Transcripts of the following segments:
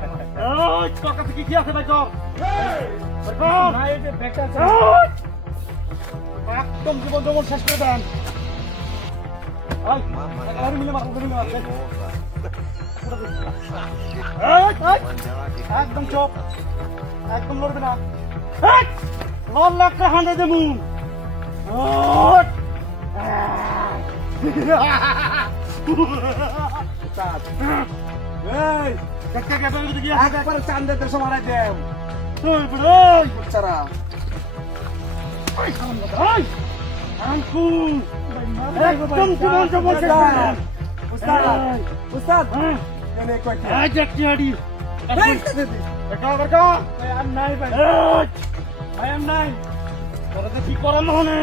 ওই তোর কাছে কি আছে ভাই তোর? না এই যে ব্যাগটা আছে একদম জীবন জমন শেষ করে দেন। একদম চুপ, একদম লড়বে না। নর লাখটা হান্ডে দেবো। একবারে চান্দের সময় দেব একদম জীবন জমন শেষ করে দেন। উস্তাদ নাই ভাই কি করার মনে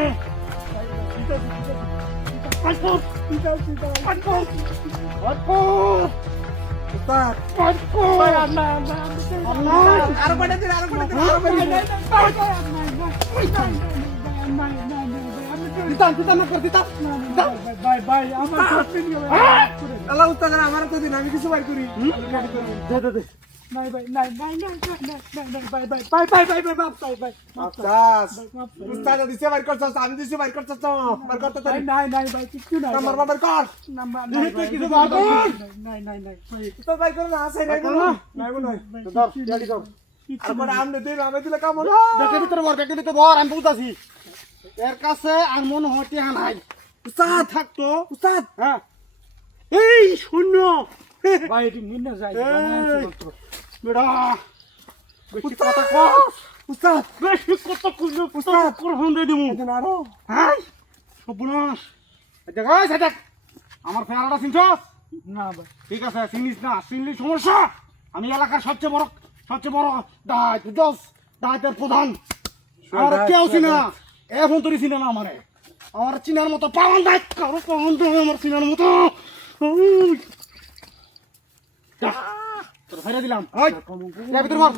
আরো পাঠা দিন আরো পাঠা দিন আরো পাঠা আল্লাহ উস্তাদ আমার তো দিন আমি কিছু বাই করি উস্তাদ দিছে বাই করছস আমি দিছি বাই করছস বাই করতে তারি নাম্বার বাবার কর উস্তাদ বাই করে না আছে নাই বলো নাই বলো আর কোন আমনে দিন আমি দিলে কাম হলো ব্যাগের ভিতরে ভর আমি বুঝাছি এর কাছে আর মনে হয় টিহা নাই। উস্তাদ থাকতো উস্তাদ হ্যাঁ এই শূন্য ভাই এটি নিন্ন যাই বেড়া বেশি উস্তাদ! কথা কর উস্তাদ বেশি কথা কইলে উস্তাদ! করহন দিয়ে দিমু এখন আরো হাই সবনাশ দেখাই সেটা আমার ফেরাটা চিনছস না ভাই ঠিক আছে চিনিস না চিনলি সমস্যা আমি এলাকার সবচেয়ে বড় ডাইত দোস ডাইতের প্রধান আর কেউ চিনে না এখন তোর চিনে না আমারে আমার চিনার মতো পাওয়ান দায়িত কারো পাওয়ান দেয় আমার চিনার মতো তোর ফেরে দিলাম ভিতর ঘর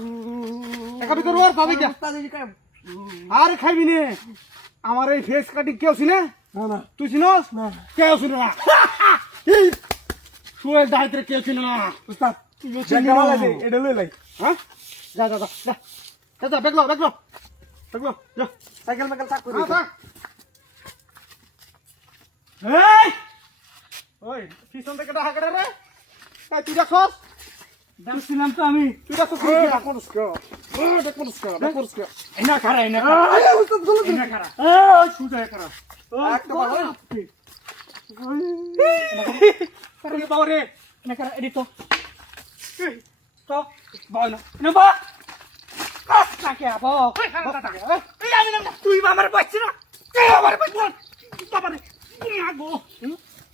একা ভিতর ঘর পাবি কে আর খাইবি নে আমার এই ফেস কাটিং কেউ চিনে না না তুই চিনস না কেউ চিনে না শুয়ে দায়িত্বে কেউ চিনে না উস্তাদ তুইও জায়গা চিনবি না। ভালো আছে এটা লই লাই হ্যাঁ যা বেগলো যা সাইকেল মেকাল থাক করে থাক। এই ওই পিছন থেকে ডাকা করে রে এই তুই দেখছস দেখছিলাম তো আমি তুই দেখছস দেখছস এনা খারা উস্তাদ বলো এনা খারা এই সুজা খারা একটা ভালো করে দাও রে এনা খারা এডি তো তো বল না না বা কাকে আবো এই আমি না তুই আমার বাচ্চা না তুই আমার বাবা বাবা রে আগো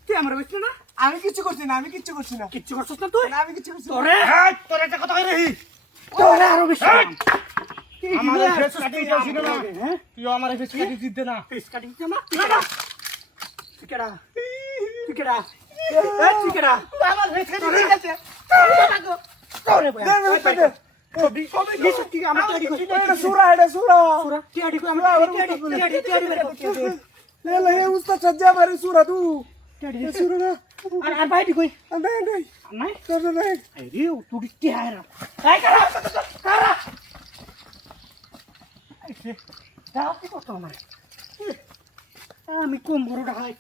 তুই আমার বাচ্চা না আমি কিচ্ছু করছি না আমি কিচ্ছু করছি না কিচ্ছু করছস না তুই আমি কিচ্ছু করছি তোরে তোরে একটা কথা কই রে তোরে আরো বেশি আমার ফেস কাটিং ছিল না তুই আমার ফেস কাটিং জিততে না ফেস কাটিং জামা টিকেডা টিকেডা এ টিকেডা আমার ফেস কাটিং ঠিক আছে তোরে ভাই সবই গেছ কি আমার তৈরি করছি এটা সুরা সুরা কি আডি কো আমরা কি আডি লে লে উস্তাদ সজ্জা মারি সুরা তু কি আডি সুরা না আর ভাই কই নাই নাই নাই নাই আরে ও তুই কি হায়রা এই কারা দাও কি করতে আমার আমি কম বড়টা হয়